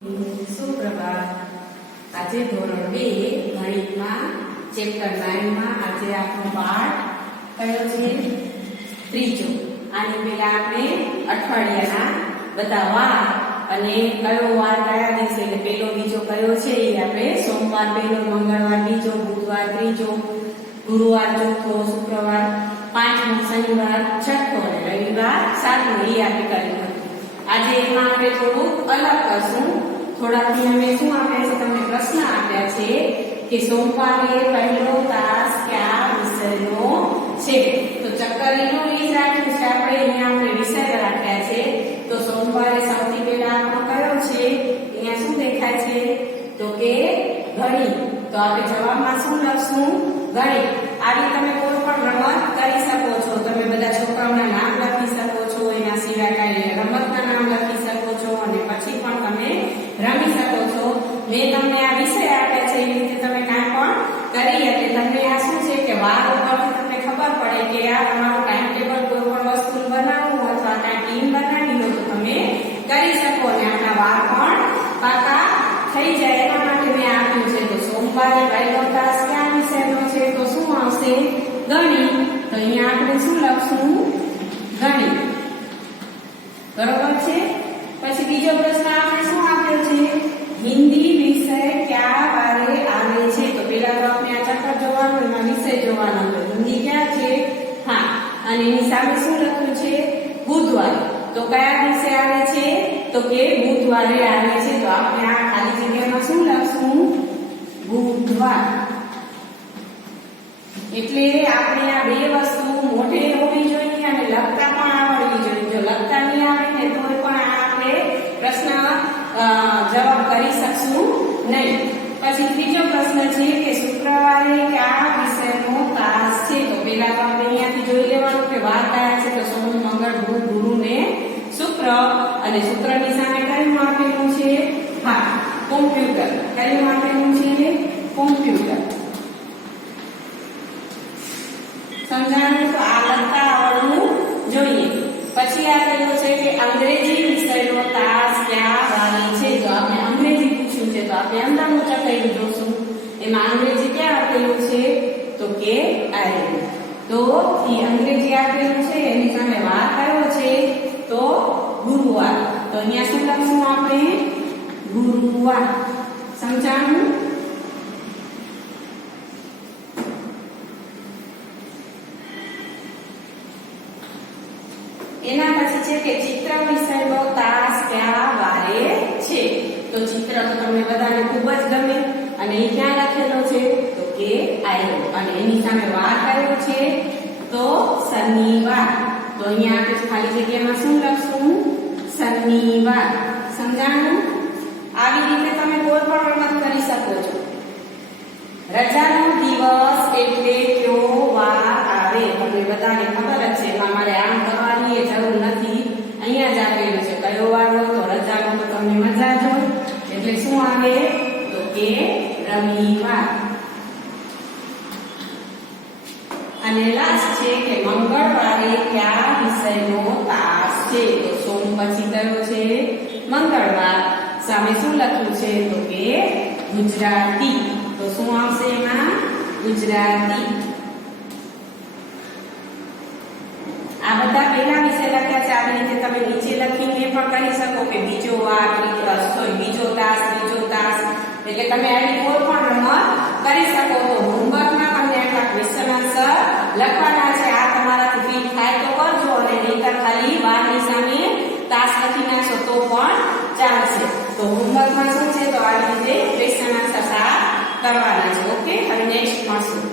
સુપ્રભાત. આજે ધોરણ 2 ગણિતમાં ચેપ્ટર 9 માં આજે આપણો પાઠ કયો છે? ત્રીજો. આની પહેલા આપણે અઠવાડિયાના બધા વાર અને કયો વાર કયા દિવસે એટલે પહેલો બીજો કયો છે એ આપણે સોમવાર પહેલો, મંગળવાર બીજો, બુધવાર ત્રીજો, ગુરુવાર ચોથો, શુક્રવાર પાંચમો, શનિવાર છઠ્ઠો અને રવિવાર સાતમો એ આપણે કર્યું હતું. આજે એમાં આપણે થોડુંક અલગ કરશું. થોડાથી અમે શું આપ્યા છે, તમને પ્રશ્ન આપ્યા છે કે સોમવારે પહેલો તાસ કયા વિષયનો છે? તો ચક્કરીનો એ જ રાખ્યું છે આપણે, અહીંયા આપણે વિષય રાખ્યા છે. તો સોમવારે સૌથી પહેલા આપણો કયો છે? અહીંયા શું દેખાય છે? તો કે ગણિત. તો આપણે જવાબમાં શું લખશું? ગણિત. આવી તમે કોઈ પણ રમત કરી શકો છો. તમે બધા છોકરાઓના નામ લખી શકો છો, એના સિવાય કઈ રમતના નામ લખી શકો છો અને પછી પણ તમે રમી શકો છો. મેં તમને આ વિષય આપ્યા છે એવી રીતે તમે કાંઈ પણ કરી એટલે તમને આ શું છે કે વાર ઉપરથી તમને ખબર પડે કે આ તમારું ટાઈમ ટેબલ કોઈ પણ વસ્તુ બનાવવું અથવા કાંઈ ટીમ બનાવી લો તો તમે કરી શકો અને આપણા વાર પણ પાકા થઈ જાય એના માટે મેં આપ્યું છે. તો સોમવારે પહેલો તાસ કયા વિષયનો છે? તો શું આવશે? ગણિત. તો અહીંયા આપણે શું લખશું? ગણિત. બરોબર છે. પછી બીજો પ્રશ્ન આપણે શું આપ્યો છે? હિન્દી વિષય કયા વારે આવે છે? તો પહેલા તો આપણે આ ચક્કર જોવાનું, એમાં વિષય જોવાનો. તો હિન્દી ક્યાં છે? હા. અને એની સામે શું લખ્યું છે? બુધવાર. તો કયા દિવસે આવે છે? તો કે બુધવારે આવે છે. તો આપણે આ ખાલી જગ્યામાં શું લખશું? બુધવાર. એટલે આપણે આ બે વસ્તુ મોઢે હોવી જોઈએ અને લખતા પણ આવડવી જોઈએ. જો લખતા નહીં આવે ને તો પણ આપણે પ્રશ્ન જવાબ કરી શકશું નહીં. પછી ત્રીજો પ્રશ્ન છે કે શુક્રવારે કયા વિષયનો તાસ છે? તો પહેલા તો આપણે અહીંયાથી જોઈ લેવાનું કે વાર કયા છે. તો સોમ, મંગળ, બુધ, ગુરુ ને શુક્ર. અને શુક્રની સામે કયું આપેલું છે? હા, કોમ્પ્યુટર. કયું આપેલું છે? કોમ્પ્યુટર. સમજાણું? તો આ લખતા આવડવું જોઈએ. પછી આપેલું છે કે અંગ્રેજી વિષયનો તાસ કયા વારે છે? તો આપણે અંગ્રેજી પૂછ્યું છે તો આપણે અંદર મુજબ કઈ જોશું. એમાં અંગ્રેજી ક્યાં આપેલું છે? તો કે આવેલું. તો એ અંગ્રેજી આપેલું છે એની સામે વાર કયો છે? તો ગુરુવાર. તો અહીંયા શું લખશું આપણે? ગુરુવાર. સમજાણું? એના પછી છે કે ચિત્ર વિષયનો તાસ કયા વારે છે? તો ચિત્ર તો તમને બધાને ખૂબ જ ગમે અને એ ક્યાં લખેલો છે? તો કે આયરો. અને એની સામે વાર કયો છે? તો શનિવાર. તો અહીંયા આપણે ખાલી જગ્યામાં શું લખશું? શનિવાર. સમજાણું? આવી રીતે તમે કોઈ પણ રમત કરી શકો છો. રજાનો દિવસ એટલે કયો વાર આવે? તમને બધાને ખબર જ છે. એમાં મારે આમ કરવાની એ જરૂર નથી, અહીંયા જ આપેલું છે કયો વાર હોય. તો રજાનો તો તમને મજા જ હોય એટલે શું આવે? તો કે રવિવાર. અને લાસ્ટ છે કે મંગળવારે કયા વિષયનો તાસ છે? તો સોમ પછી કયો છે? મંગળવાર. સામે શું લખ્યું છે? તો કે ગુજરાતી. તો શું આવશે એમાં? ગુજરાતી. આ બધા પહેલા વિષય લખ્યા છે. આવી રીતે તમે નીચે લખીને પણ કરી શકો કે બીજો વાર, બીજો તાસ, ત્રીજો તાસ. એટલે તમે આવી કોઈ પણ રમત કરી શકો. તો હોમવર્કમાં તમને આટલા ક્વેશ્ચન આન્સર લખવાના છે. આ તમારાથી ફીટ થાય તો કરજો અને નહીંતર ખાલી વારની સામે તાસ લખી નાખશો તો પણ ચાલશે. તો હોમવર્કમાં શું છે? તો આવી રીતે ક્વેશ્ચન આન્સર કરવાના છે. ઓકે, હવે નેક્સ્ટ મળશું.